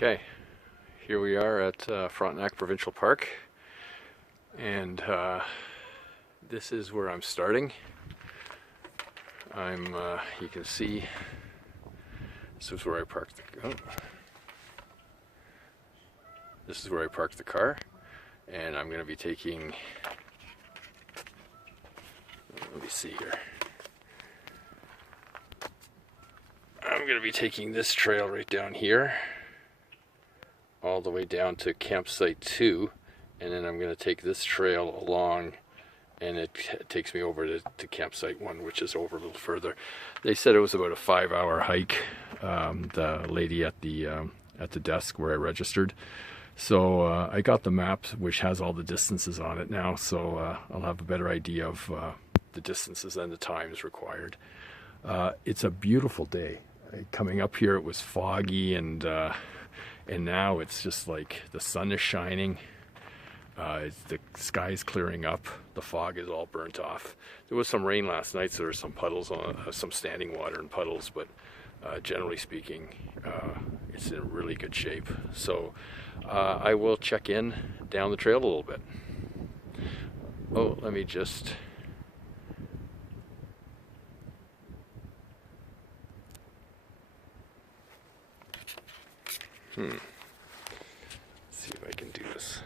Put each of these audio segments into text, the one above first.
Okay, here we are at Frontenac Provincial Park, and this is where I'm starting. You can see, this is where I parked this is where I parked the car, and I'm going to be taking, let me see here. I'm going to be taking this trail right down here, all the way down to campsite 2, and then I'm going to take this trail along, and it takes me over to campsite 1, which is over a little further. They said it was about a 5-hour hike, the lady at the desk where I registered. So I got the map, which has all the distances on it now, so I'll have a better idea of the distances and the times required. It's a beautiful day. Coming up here, it was foggy, and now it's just like the sun is shining. The sky's clearing up. The fog is all burnt off. There was some rain last night, so there were some puddles, some standing water and puddles, but generally speaking, it's in really good shape. So I will check in down the trail a little bit. Oh, let me just... Let's see if I can do this.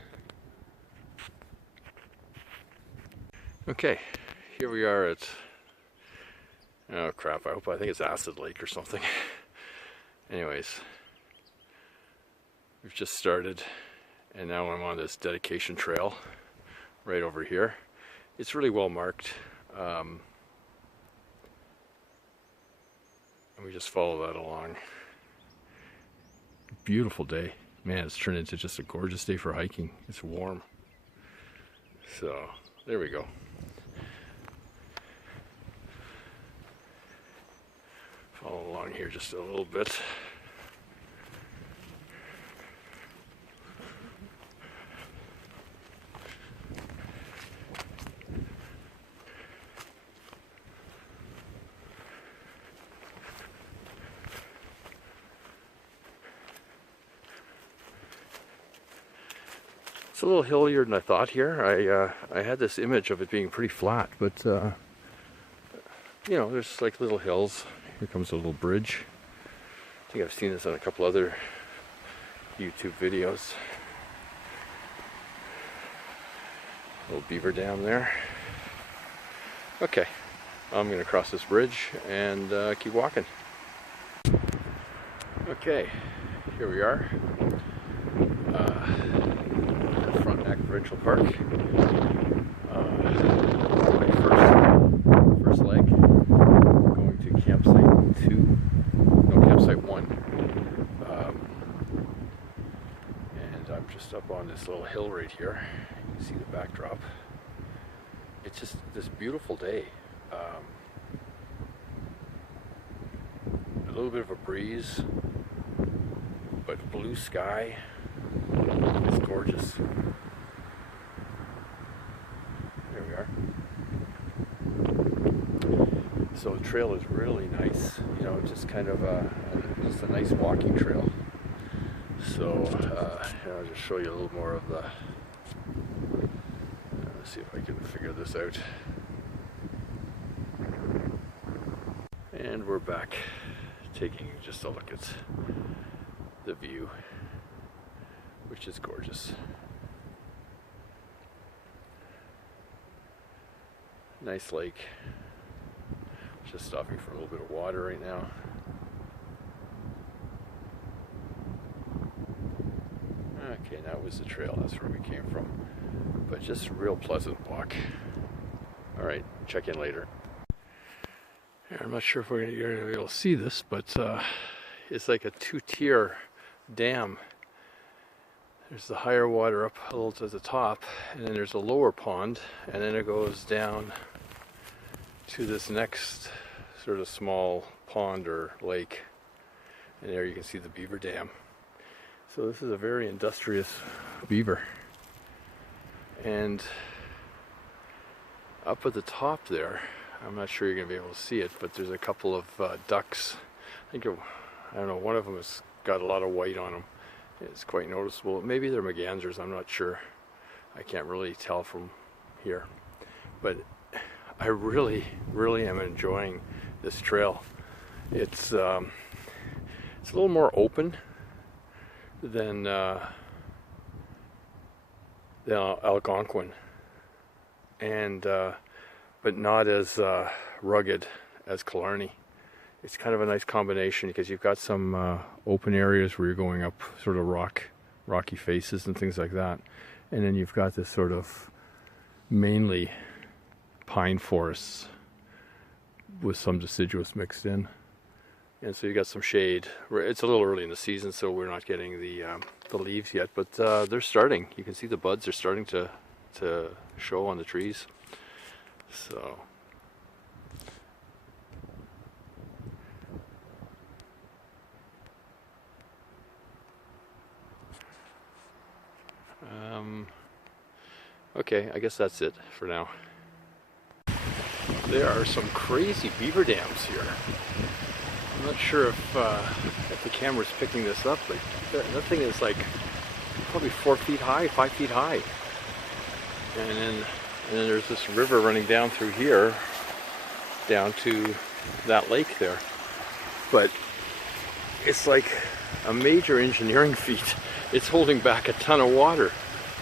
Okay, here we are at, oh crap, I think it's Acid Lake or something. Anyways, we've just started, and now I'm on this dedication trail right over here. It's really well marked, and we just follow that along. Beautiful day. Man, it's turned into just a gorgeous day for hiking. It's warm. So, there we go. Follow along here just a little bit. It's a little hillier than I thought here. I had this image of it being pretty flat, but you know, there's like little hills. Here comes a little bridge. I think I've seen this on a couple other YouTube videos. Little beaver dam there. Okay, I'm gonna cross this bridge and keep walking. Okay, here we are. Frontenac Provincial Park. My first leg, going to campsite 2, no, campsite 1. And I'm just up on this little hill right here. You can see the backdrop. It's just this beautiful day. A little bit of a breeze, but blue sky. It's gorgeous. There we are. So the trail is really nice, you know, just kind of just a nice walking trail. So I'll just show you a little more of the, let's see if I can figure this out. And we're back, taking just a look at the view, which is gorgeous. Nice lake. Just stopping for a little bit of water right now. Okay, that was the trail. That's where we came from. But just a real pleasant walk. Alright, check in later. I'm not sure if you're going to be able to see this, but it's like a 2-tier dam. There's the higher water up a little to the top, and then there's a lower pond, and then it goes down to this next sort of small pond or lake, and there you can see the beaver dam. So this is a very industrious beaver. And up at the top there, I'm not sure you're going to be able to see it, but there's a couple of ducks. I don't know, one of them has got a lot of white on them, It's quite noticeable. Maybe they're mergansers, I'm not sure. I can't really tell from here. But I really am enjoying this trail. It's a little more open than Algonquin, and but not as rugged as Killarney. It's kind of a nice combination because you've got some open areas where you're going up sort of rocky faces and things like that, and then you've got this sort of mainly pine forests with some deciduous mixed in, and so you got some shade. It's a little early in the season, so we're not getting the leaves yet, but they're starting. You can see the buds are starting to show on the trees. So okay, I guess that's it for now. There are some crazy beaver dams here. I'm not sure if the camera's picking this up, but that thing is like probably 4 feet high, 5 feet high. And then there's this river running down through here, down to that lake there. But it's like a major engineering feat. It's holding back a ton of water.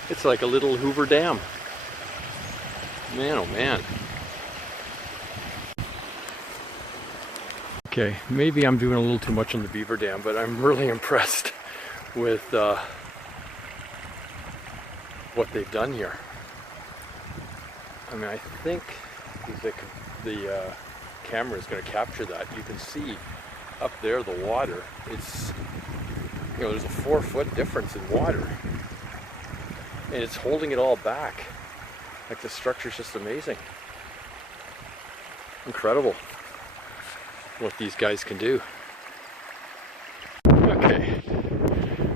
It's like a little Hoover Dam. Man, oh man. Okay, maybe I'm doing a little too much on the beaver dam, but I'm really impressed with what they've done here. I mean, I think the camera is going to capture that. You can see up there the water. It's, you know, there's a 4-foot difference in water, and it's holding it all back. Like, the structure's just amazing. Incredible what these guys can do. Okay,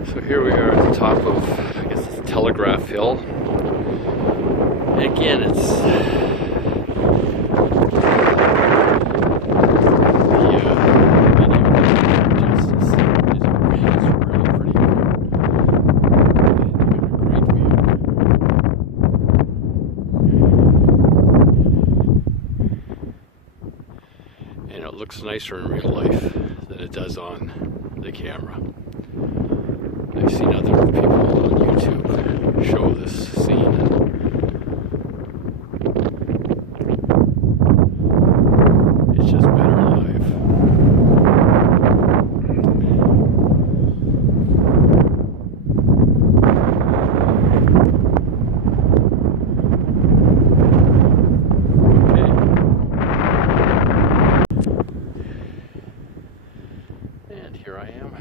so here we are at the top of, I guess it's Telegraph Hill. And again, it's looks nicer in real life than it does on the camera. I've seen other people on YouTube show this scene. It's just better live. Here I am.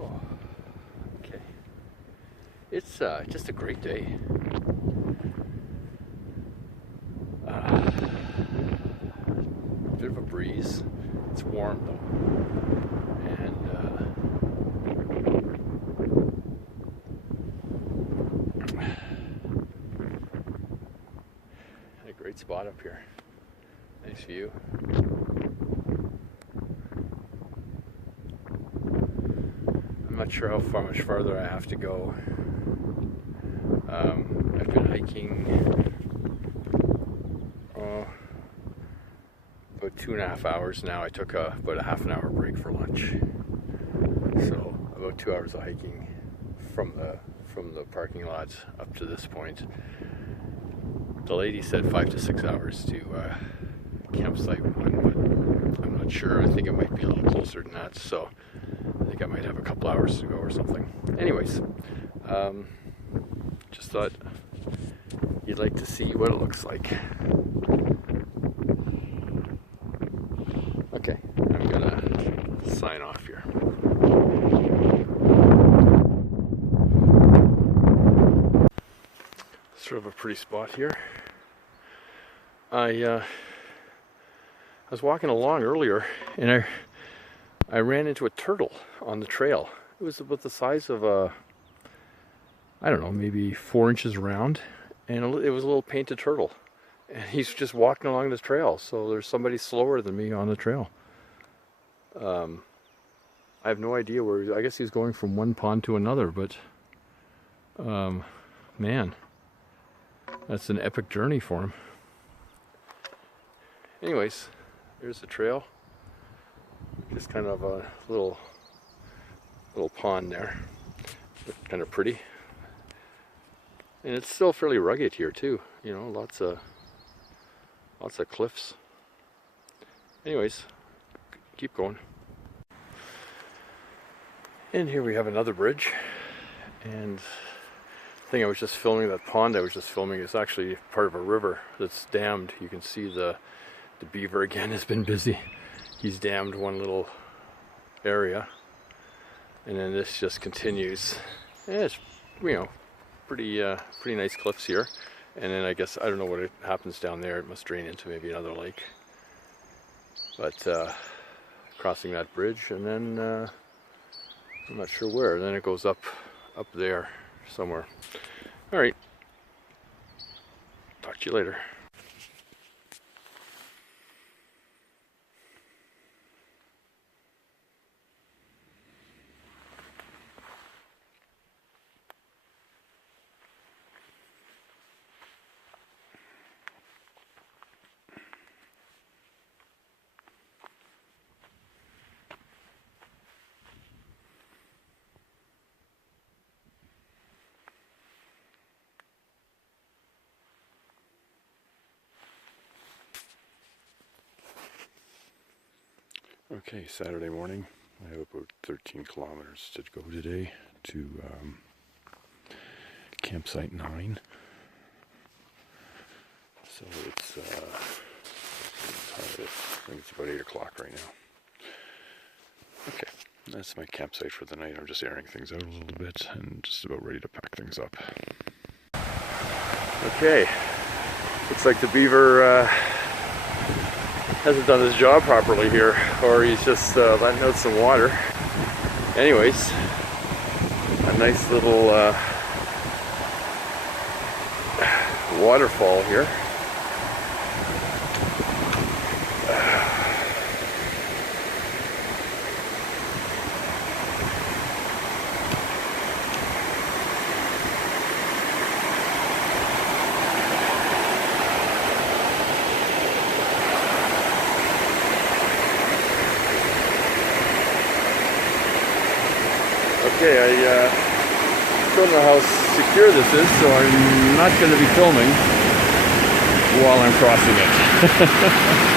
Oh, okay. It's just a great day. Bit of a breeze. It's warm though. And a great spot up here. Nice view. I'm not sure how much farther I have to go. I've been hiking about 2.5 hours now. I took about a half an hour break for lunch. So about 2 hours of hiking from the parking lot up to this point. The lady said 5 to 6 hours to campsite one, but I'm not sure. I think it might be a little closer than that. So I think I might have a couple hours to go or something. Anyways, just thought you'd like to see what it looks like. Okay, I'm gonna sign off here. Sort of a pretty spot here. I was walking along earlier, and I ran into a turtle on the trail. It was about the size of a, I don't know, maybe 4 inches around, and it was a little painted turtle. And he's just walking along the trail, so there's somebody slower than me on the trail. I I have no idea where. I guess he's going from one pond to another, but man, that's an epic journey for him. Anyways, there's the trail. Just kind of a little pond there. Kind of pretty. And it's still fairly rugged here too. You know, lots of cliffs. Anyways, keep going. And here we have another bridge. And the thing I was just filming, that pond I was just filming, is actually part of a river that's dammed. You can see the beaver again has been busy. He's dammed one little area. And then this just continues. And it's, you know, pretty nice cliffs here. And then I guess, I don't know what happens down there. It must drain into maybe another lake. But crossing that bridge, and then I'm not sure where. Then it goes up there somewhere. All right. Talk to you later. Okay, Saturday morning. I have about 13 kilometers to go today to campsite 9. So it's I think it's about 8 o'clock right now. Okay, that's my campsite for the night. I'm just airing things out a little bit and just about ready to pack things up. Okay, looks like the beaver hasn't done his job properly here, or he's just letting out some water. Anyways, a nice little waterfall here. Okay, I don't know how secure this is, so I'm not going to be filming while I'm crossing it.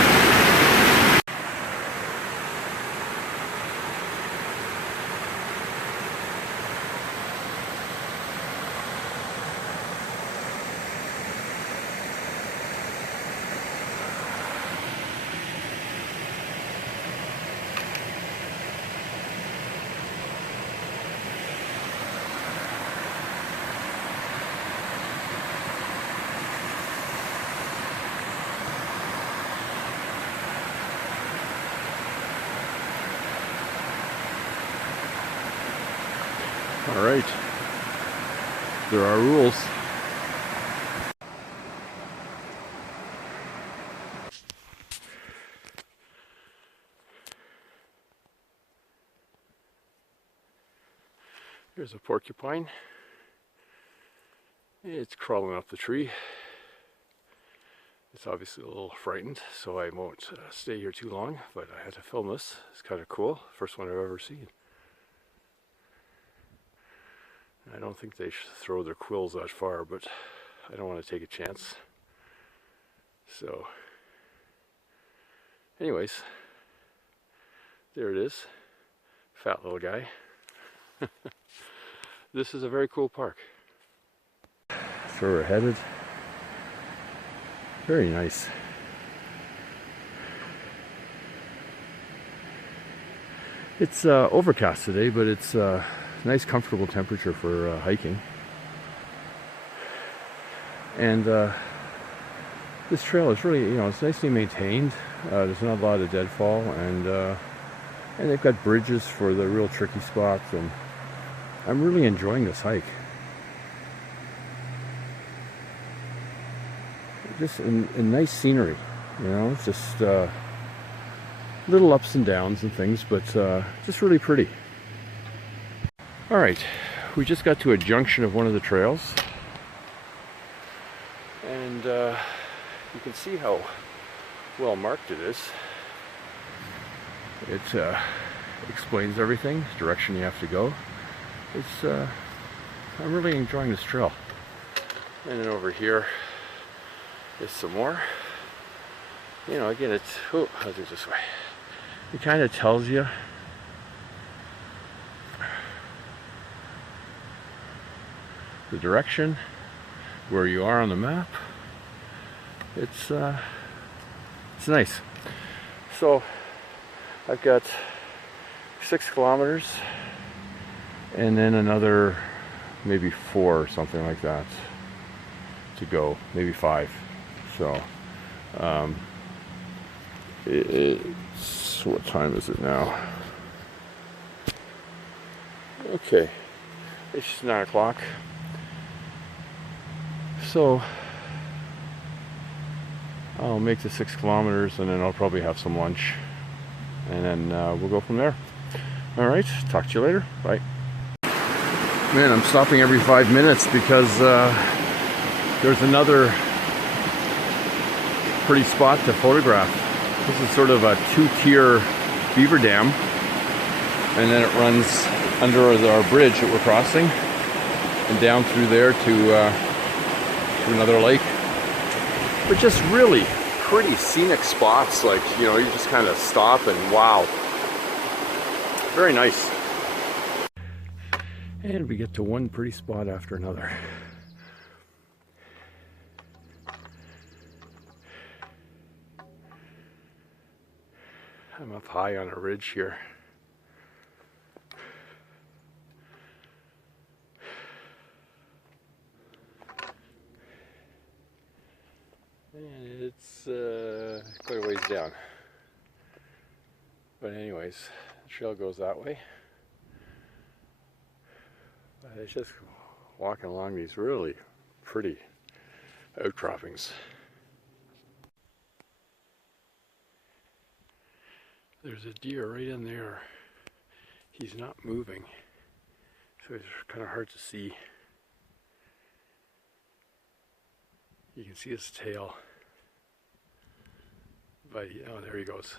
All right, there are rules. Here's a porcupine. It's crawling up the tree. It's obviously a little frightened, so I won't stay here too long, but I had to film this. It's kind of cool. First one I've ever seen. I don't think they should throw their quills that far, but I don't want to take a chance. So, anyways, there it is. Fat little guy. This is a very cool park. That's where we're headed. Very nice. It's overcast today, but it's nice comfortable temperature for hiking. And this trail is really, it's nicely maintained. There's not a lot of deadfall, and they've got bridges for the real tricky spots, and I'm really enjoying this hike. Just in nice scenery, it's just Little ups and downs and things, but just really pretty. All right, we just got to a junction of one of the trails, and you can see how well marked it is. It explains everything, direction you have to go. I'm really enjoying this trail. And then over here is some more. You know, again, I'll do it this way. It kind of tells you the direction, where you are on the map. It's nice. So I've got 6 kilometers and then another maybe 4 or something like that to go, maybe 5. So what time is it now? Okay, it's just 9 o'clock. So I'll make the 6 kilometers and then I'll probably have some lunch, and then we'll go from there. All right, talk to you later. Bye. Man, I'm stopping every 5 minutes because there's another pretty spot to photograph. This is sort of a 2-tier beaver dam, and then it runs under our bridge that we're crossing and down through there to another lake. But just really pretty scenic spots, like, you know, you just kind of stop and wow. Very nice. And we get to one pretty spot after another. I'm up high on a ridge here. And it's quite a ways down. But anyways, the trail goes that way. But it's just walking along these really pretty outcroppings. There's a deer right in there. He's not moving, so it's kind of hard to see. You can see his tail, but oh, there he goes.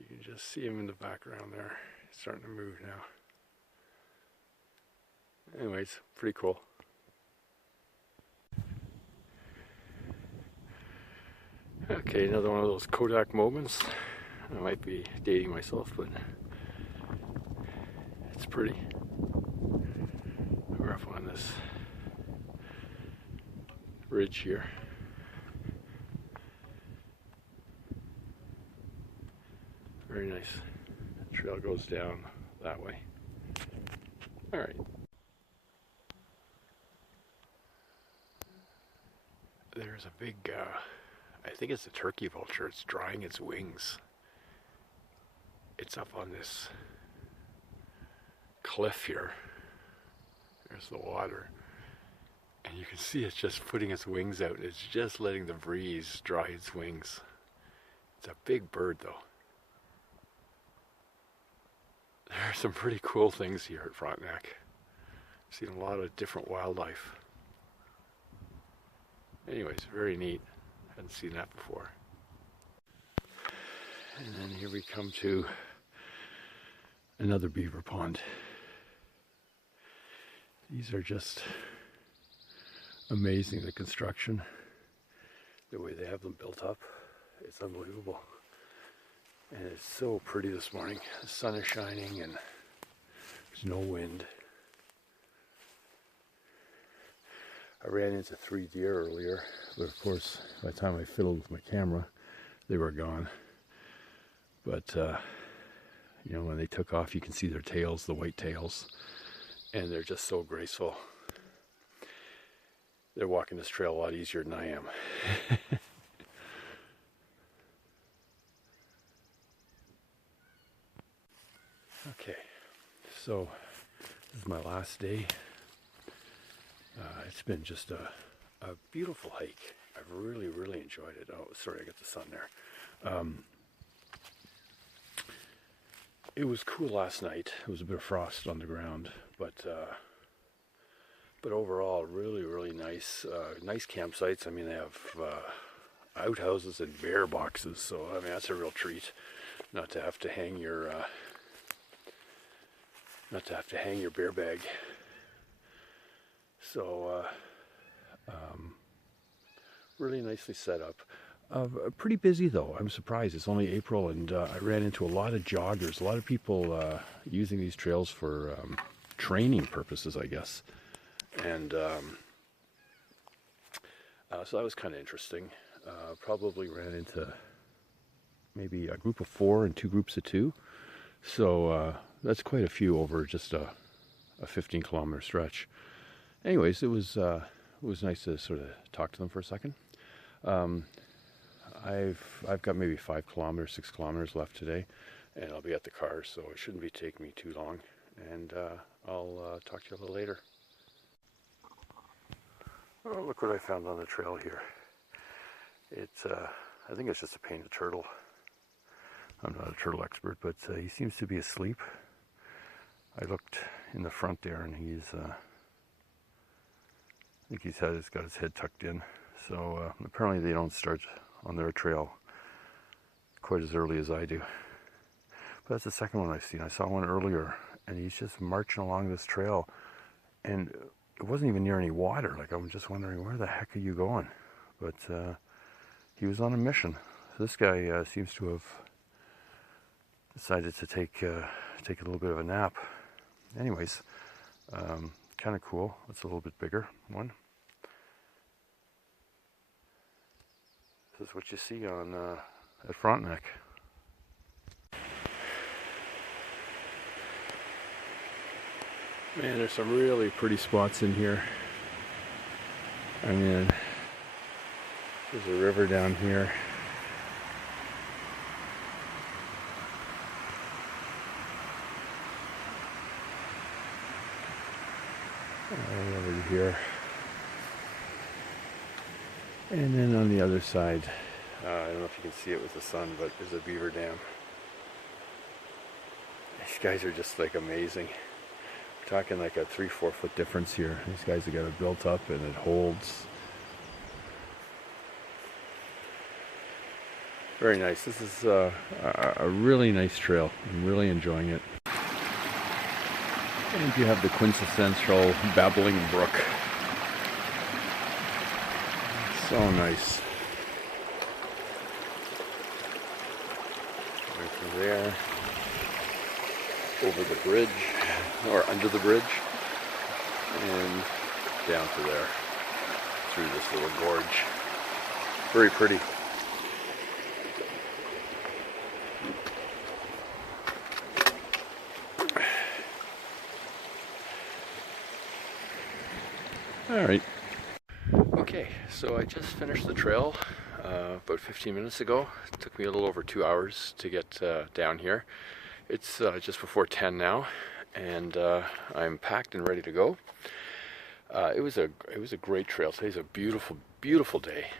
You can just see him in the background there. He's starting to move now. Anyways, pretty cool. Okay, another one of those Kodak moments. I might be dating myself, but it's pretty. We're up on this ridge here. Very nice. The trail goes down that way. All right. There's a big, I think it's a turkey vulture. It's drying its wings. It's up on this cliff here. There's the water. And you can see it's just putting its wings out. It's just letting the breeze dry its wings. It's a big bird though. There are some pretty cool things here at Frontenac. I've seen a lot of different wildlife. Anyways, very neat. Hadn't seen that before. And then here we come to another beaver pond. These are just amazing, the construction, the way they have them built up. It's unbelievable. And it's so pretty this morning. The sun is shining and there's no wind. I ran into 3 deer earlier, but of course, by the time I fiddled with my camera, they were gone. But, you know, when they took off, you can see their tails, the white tails, and they're just so graceful. They're walking this trail a lot easier than I am. Okay, so this is my last day. It's been just a beautiful hike. I've really enjoyed it. Oh, sorry, I got the sun there. It was cool last night. It was a bit of frost on the ground, but overall, really nice. Nice campsites. I mean, they have outhouses and bear boxes, so I mean that's a real treat. Not to have to hang your bear bag. So really nicely set up. Pretty busy though. I'm surprised. It's only April, and I ran into a lot of joggers. A lot of people using these trails for training purposes, I guess. And so that was kind of interesting. Probably ran into maybe a group of 4 and 2 groups of 2. So that's quite a few over just a 15-kilometer stretch. Anyways, it was nice to sort of talk to them for a second. I've got maybe 5 kilometers, 6 kilometers left today, and I'll be at the car, so it shouldn't be taking me too long. And I'll talk to you a little later. Oh, look what I found on the trail here. It's I think it's just a painted turtle. I'm not a turtle expert, but he seems to be asleep. I looked in the front there, and he's I think he's got his head tucked in. So apparently they don't start on their trail quite as early as I do. But that's the second one I've seen. I saw one earlier, and he's just marching along this trail, and it wasn't even near any water. Like, I'm just wondering, where the heck are you going? But he was on a mission. So this guy seems to have decided to take a little bit of a nap. Anyways, kind of cool. It's a little bit bigger one. This is what you see on at Frontenac. Man, there's some really pretty spots in here. I mean, there's a river down here. Over here. And then on the other side, I don't know if you can see it with the sun, but there's a beaver dam. These guys are just like amazing. We're talking like a 3-4 foot difference here. These guys have got it built up, and it holds. Very nice. This is a really nice trail. I'm really enjoying it. And you have the quintessential babbling brook. So nice. Right from there, over the bridge, or under the bridge, and down to there, through this little gorge. Very pretty. All right. Okay, so I just finished the trail about 15 minutes ago. It took me a little over 2 hours to get down here. It's just before 10 now, and I'm packed and ready to go. It was a great trail. Today's a beautiful day.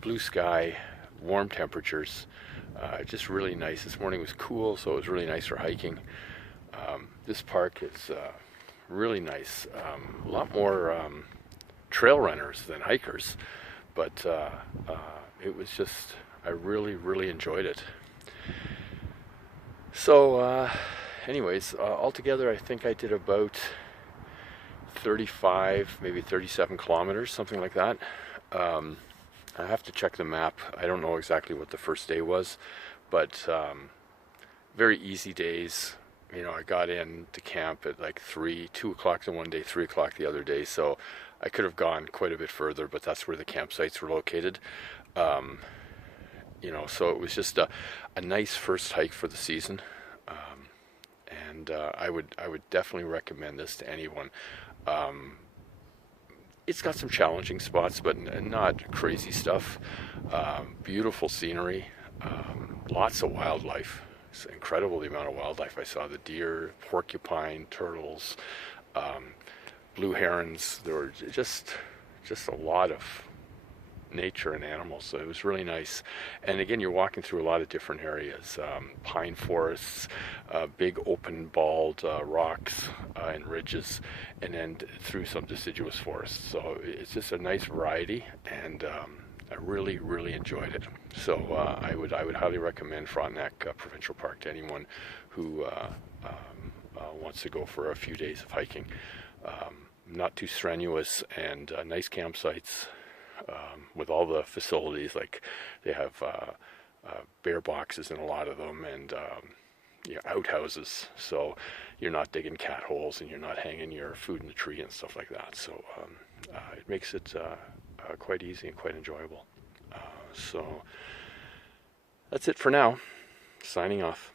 Blue sky, warm temperatures, just really nice. This morning was cool, so it was really nice for hiking. This park is really nice. A lot more trail runners than hikers, but it was just, I really enjoyed it. So anyways, altogether I think I did about 35, maybe 37 kilometers, something like that. I have to check the map. I don't know exactly what the first day was, but very easy days. You know, I got into camp at like 2 o'clock the one day, 3 o'clock the other day, so I could have gone quite a bit further, but that's where the campsites were located. You know, so it was just a nice first hike for the season, and I would definitely recommend this to anyone. It's got some challenging spots, but not crazy stuff. Beautiful scenery, lots of wildlife. It's incredible the amount of wildlife I saw. The deer, porcupine, turtles, blue herons. There were just a lot of nature and animals. So it was really nice. And again, you're walking through a lot of different areas, pine forests, big open bald rocks and ridges, and then through some deciduous forests. So it's just a nice variety, and I really, really enjoyed it. So I would highly recommend Frontenac Provincial Park to anyone who wants to go for a few days of hiking. Not too strenuous, and nice campsites with all the facilities. Like they have bear boxes in a lot of them, and outhouses, so you're not digging cat holes and you're not hanging your food in the tree and stuff like that. So it makes it quite easy and quite enjoyable. So that's it for now. Signing off.